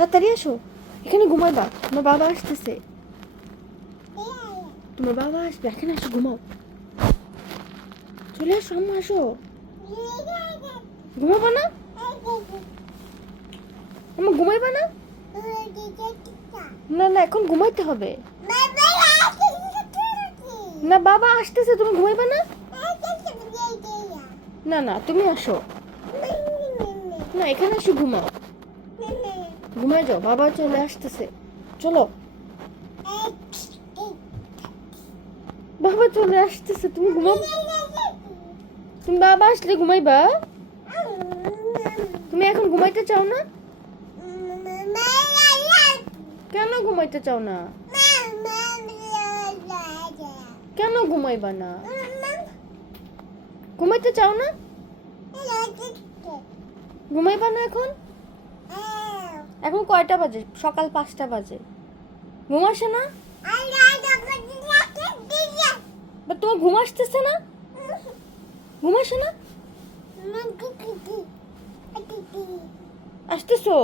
তাড়াতাড়ি আসো, এখানে ঘুমাইবা, তোমার বাবা আসতেছে। তোমার বাবা আসবে, এখানে আসো, ঘুমাও। চলে আসো আম্মা, আসো। ঘুমাবো না? আম্মা ঘুমাইবা না? না না, এখন ঘুমাইতে হবে। না, বাবা আসতেছে, তুমি ঘুমাইবা না? না না, তুমি আসো। না, এখানে আসো, ঘুমাও। ঘুমাই যাও, বাবা চলে আসতেছে। চলো, বাবা চলে আসতেছে, তুমি ঘুমাও। তুমি বাবা আসলে ঘুমাইবা? তুমি এখন ঘুমাইতে চাও না? কেন ঘুমাইতে চাও না? কেন ঘুমাইবা না? ঘুমাইতে চাও না? ঘুমাইবা না এখন? এখন কয়টা বাজে? সকাল 5টা বাজে। ঘুম আসে না? বা তোমার ঘুম আসতেছে না? ঘুম আসে না? আসতেছো?